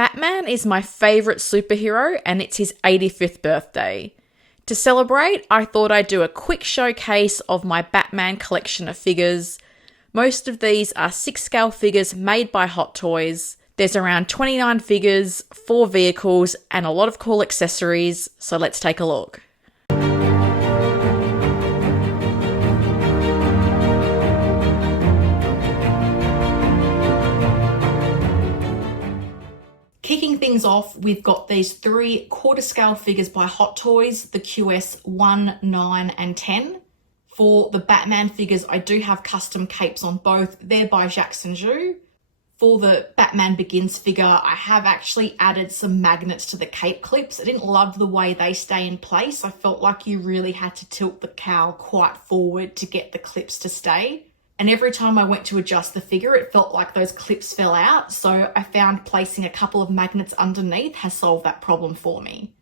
Batman is my favourite superhero and it's his 85th birthday. To celebrate, I thought I'd do a quick showcase of my Batman collection of figures. Most of these are 6-scale figures made by Hot Toys. There's around 29 figures, 4 vehicles, and a lot of cool accessories, so let's take a look. Kicking things off, we've got these 3 quarter-scale figures by Hot Toys, the QS 1, 9 and 10. For the Batman figures, I do have custom capes on both. They're by Jackson Ju. For the Batman Begins figure, I have actually added some magnets to the cape clips. I didn't love the way they stay in place. I felt like you really had to tilt the cowl quite forward to get the clips to stay. And every time I went to adjust the figure, it felt like those clips fell out. So I found placing a couple of magnets underneath has solved that problem for me.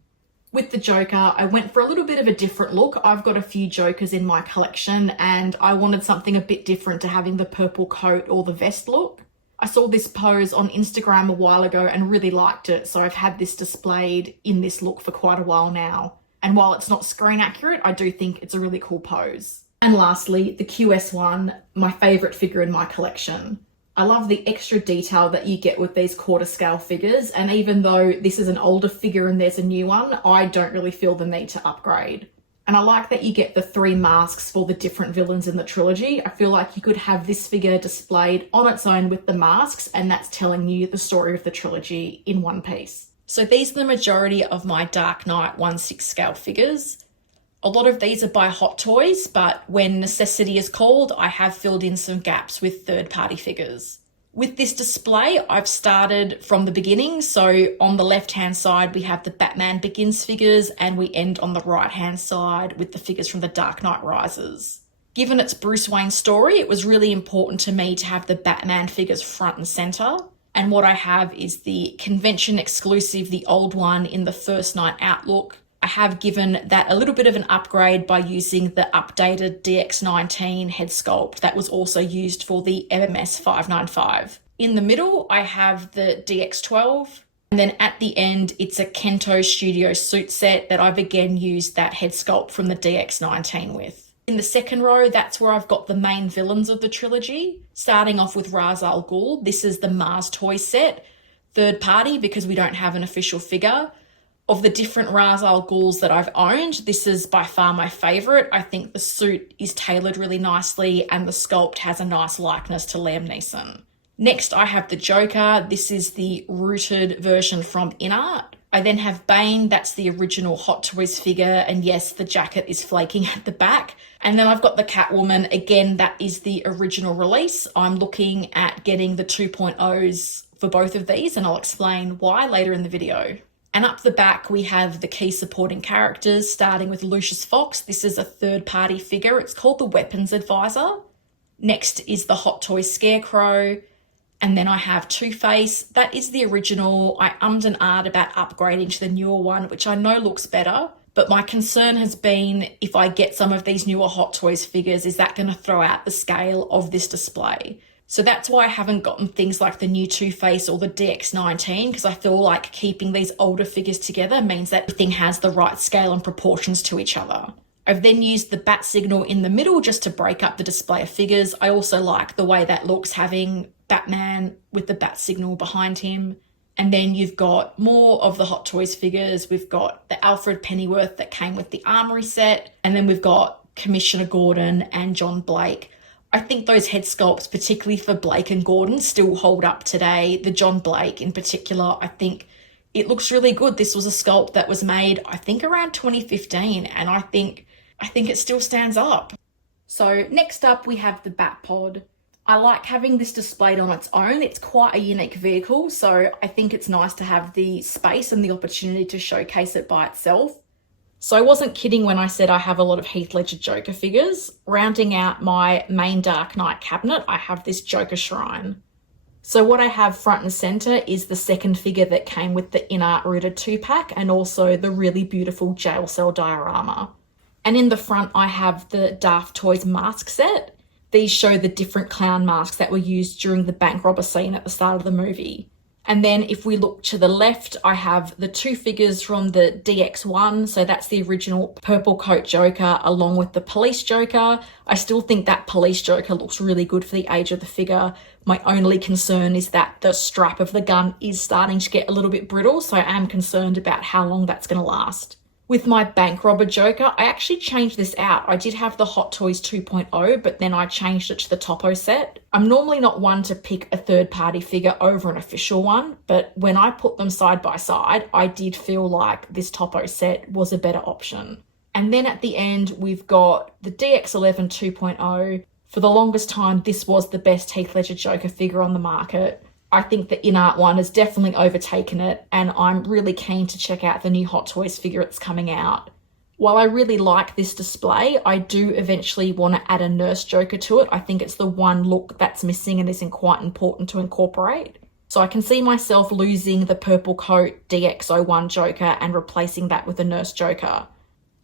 With the Joker, I went for a little bit of a different look. I've got a few Jokers in my collection and I wanted something a bit different to having the purple coat or the vest look. I saw this pose on Instagram a while ago and really liked it. So I've had this displayed in this look for quite a while now. And while it's not screen accurate, I do think it's a really cool pose. And lastly, the QS1, my favourite figure in my collection. I love the extra detail that you get with these quarter scale figures, and even though this is an older figure and there's a new one, I don't really feel the need to upgrade. And I like that you get the 3 masks for the different villains in the trilogy. I feel like you could have this figure displayed on its own with the masks, and that's telling you the story of the trilogy in one piece. So these are the majority of my Dark Knight 1/6 scale figures. A lot of these are by Hot Toys, but when necessity is called, I have filled in some gaps with third-party figures. With this display, I've started from the beginning. So on the left-hand side, we have the Batman Begins figures, and we end on the right-hand side with the figures from the Dark Knight Rises. Given it's Bruce Wayne's story, it was really important to me to have the Batman figures front and center. And what I have is the convention exclusive, the old one in the First Night Out look. I have given that a little bit of an upgrade by using the updated DX19 head sculpt that was also used for the MMS 595. In the middle, I have the DX12, and then at the end, it's a Kento Studio suit set that I've again used that head sculpt from the DX19 with. In the second row, that's where I've got the main villains of the trilogy. Starting off with Ra's al Ghul, this is the Mars toy set, third party because we don't have an official figure. Of the different Ra's al Ghuls that I've owned, this is by far my favourite. I think the suit is tailored really nicely and the sculpt has a nice likeness to Liam Neeson. Next, I have the Joker. This is the rooted version from InArt. I then have Bane, that's the original Hot Toys figure, and yes, the jacket is flaking at the back. And then I've got the Catwoman, again, that is the original release. I'm looking at getting the 2.0s for both of these, and I'll explain why later in the video. And up the back, we have the key supporting characters, starting with Lucius Fox. This is a third-party figure. It's called the Weapons Advisor. Next is the Hot Toys Scarecrow. And then I have Two-Face. That is the original. I ummed and ahed about upgrading to the newer one, which I know looks better. But my concern has been, if I get some of these newer Hot Toys figures, is that going to throw out the scale of this display? So that's why I haven't gotten things like the new Two-Face or the DX19, because I feel like keeping these older figures together means that everything has the right scale and proportions to each other. I've then used the bat signal in the middle just to break up the display of figures. I also like the way that looks, having Batman with the bat signal behind him. And then you've got more of the Hot Toys figures. We've got the Alfred Pennyworth that came with the Armory set. And then we've got Commissioner Gordon and John Blake. I think those head sculpts, particularly for Blake and Gordon, still hold up today. The John Blake in particular, I think it looks really good. This was a sculpt that was made, I think, around 2015, and I think it still stands up. So next up, we have the Bat Pod. I like having this displayed on its own. It's quite a unique vehicle, so I think it's nice to have the space and the opportunity to showcase it by itself. So I wasn't kidding when I said I have a lot of Heath Ledger Joker figures. Rounding out my main Dark Knight cabinet, I have this Joker shrine. So what I have front and centre is the second figure that came with the InArt rooted 2-pack and also the really beautiful jail cell diorama. And in the front, I have the Daft Toys mask set. These show the different clown masks that were used during the bank robber scene at the start of the movie. And then if we look to the left, I have the two figures from the DX1. So that's the original purple coat Joker along with the police Joker. I still think that police Joker looks really good for the age of the figure. My only concern is that the strap of the gun is starting to get a little bit brittle. So I am concerned about how long that's going to last. With my bank robber Joker, I actually changed this out. I did have the Hot Toys 2.0, but then I changed it to the Topo set. I'm normally not one to pick a third-party figure over an official one, but when I put them side by side, I did feel like this Topo set was a better option. And then at the end, we've got the DX11 2.0. For the longest time, this was the best Heath Ledger Joker figure on the market. I think the InArt one has definitely overtaken it, and I'm really keen to check out the new Hot Toys figure that's coming out. While I really like this display, I do eventually want to add a Nurse Joker to it. I think it's the one look that's missing and isn't quite important to incorporate. So I can see myself losing the purple coat DX01 Joker and replacing that with a Nurse Joker.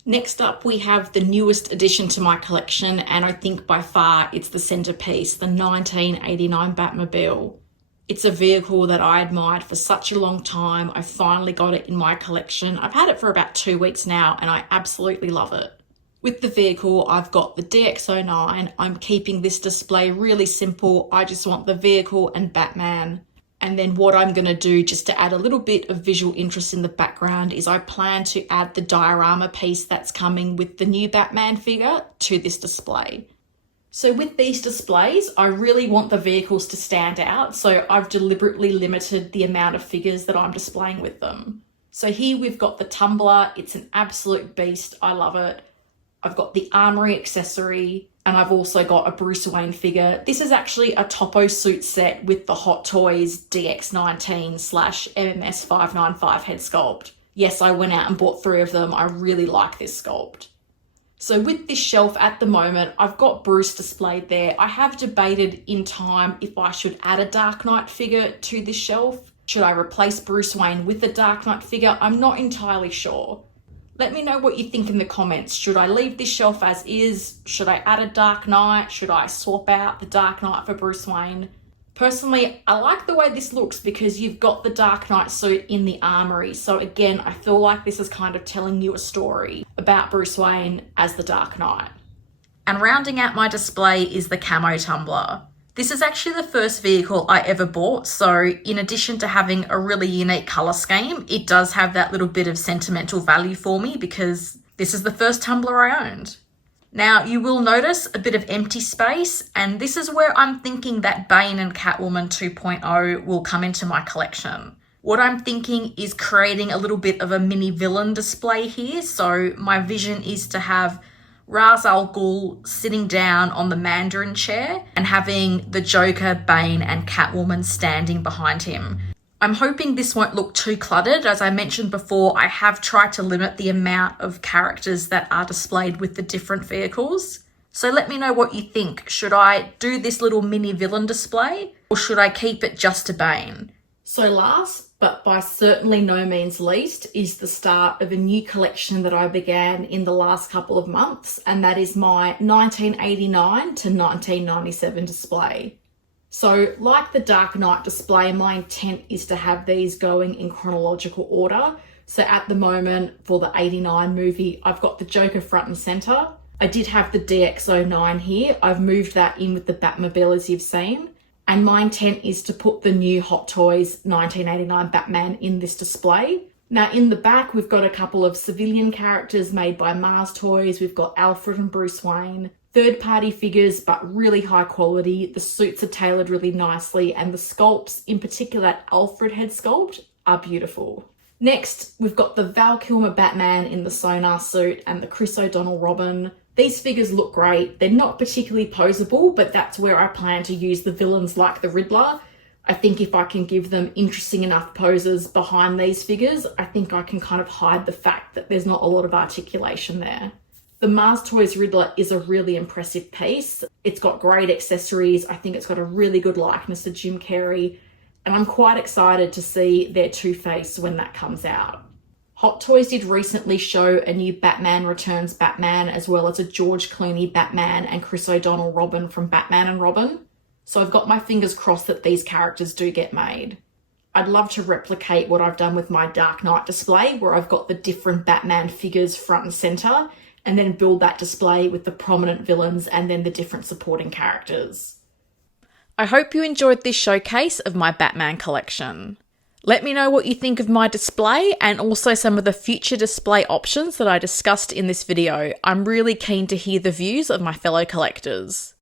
Next up, we have the newest addition to my collection, and I think by far it's the centerpiece, the 1989 Batmobile. It's a vehicle that I admired for such a long time. I finally got it in my collection. I've had it for about 2 weeks now and I absolutely love it. With the vehicle, I've got the DX09. I'm keeping this display really simple. I just want the vehicle and Batman. And then what I'm going to do just to add a little bit of visual interest in the background is I plan to add the diorama piece that's coming with the new Batman figure to this display. So with these displays, I really want the vehicles to stand out, so I've deliberately limited the amount of figures that I'm displaying with them. So here we've got the tumbler. It's an absolute beast. I love it. I've got the armory accessory, and I've also got a Bruce Wayne figure. This is actually a Topo suit set with the Hot Toys DX19/MMS 595 head sculpt. Yes, I went out and bought 3 of them. I really like this sculpt. So with this shelf at the moment, I've got Bruce displayed there. I have debated in time if I should add a Dark Knight figure to this shelf. Should I replace Bruce Wayne with a Dark Knight figure? I'm not entirely sure. Let me know what you think in the comments. Should I leave this shelf as is? Should I add a Dark Knight? Should I swap out the Dark Knight for Bruce Wayne? Personally, I like the way this looks because you've got the Dark Knight suit in the armory. So again, I feel like this is kind of telling you a story about Bruce Wayne as the Dark Knight. And rounding out my display is the camo tumbler. This is actually the first vehicle I ever bought. So in addition to having a really unique color scheme, it does have that little bit of sentimental value for me because this is the first tumbler I owned. Now, you will notice a bit of empty space, and this is where I'm thinking that Bane and Catwoman 2.0 will come into my collection. What I'm thinking is creating a little bit of a mini villain display here. So my vision is to have Ra's al Ghul sitting down on the Mandarin chair and having the Joker, Bane, and Catwoman standing behind him. I'm hoping this won't look too cluttered. As I mentioned before, I have tried to limit the amount of characters that are displayed with the different vehicles. So let me know what you think. Should I do this little mini villain display or should I keep it just to Bane? So last, but by certainly no means least, is the start of a new collection that I began in the last couple of months, and that is my 1989 to 1997 display. So like the Dark Knight display, my intent is to have these going in chronological order. So at the moment for the 89 movie, I've got the Joker front and center. I did have the DX09 here. I've moved that in with the Batmobile as you've seen. And my intent is to put the new Hot Toys 1989 Batman in this display. Now in the back, we've got a couple of civilian characters made by Mars Toys. We've got Alfred and Bruce Wayne. Third-party figures, but really high quality. The suits are tailored really nicely, and the sculpts, in particular that Alfred head sculpt, are beautiful. Next, we've got the Val Kilmer Batman in the Sonar suit and the Chris O'Donnell Robin. These figures look great. They're not particularly poseable, but that's where I plan to use the villains like the Riddler. I think if I can give them interesting enough poses behind these figures, I think I can kind of hide the fact that there's not a lot of articulation there. The Mars Toys Riddler is a really impressive piece. It's got great accessories. I think it's got a really good likeness to Jim Carrey. And I'm quite excited to see their Two-Face when that comes out. Hot Toys did recently show a new Batman Returns Batman, as well as a George Clooney Batman and Chris O'Donnell Robin from Batman and Robin. So I've got my fingers crossed that these characters do get made. I'd love to replicate what I've done with my Dark Knight display, where I've got the different Batman figures front and center, and then build that display with the prominent villains and then the different supporting characters. I hope you enjoyed this showcase of my Batman collection. Let me know what you think of my display and also some of the future display options that I discussed in this video. I'm really keen to hear the views of my fellow collectors.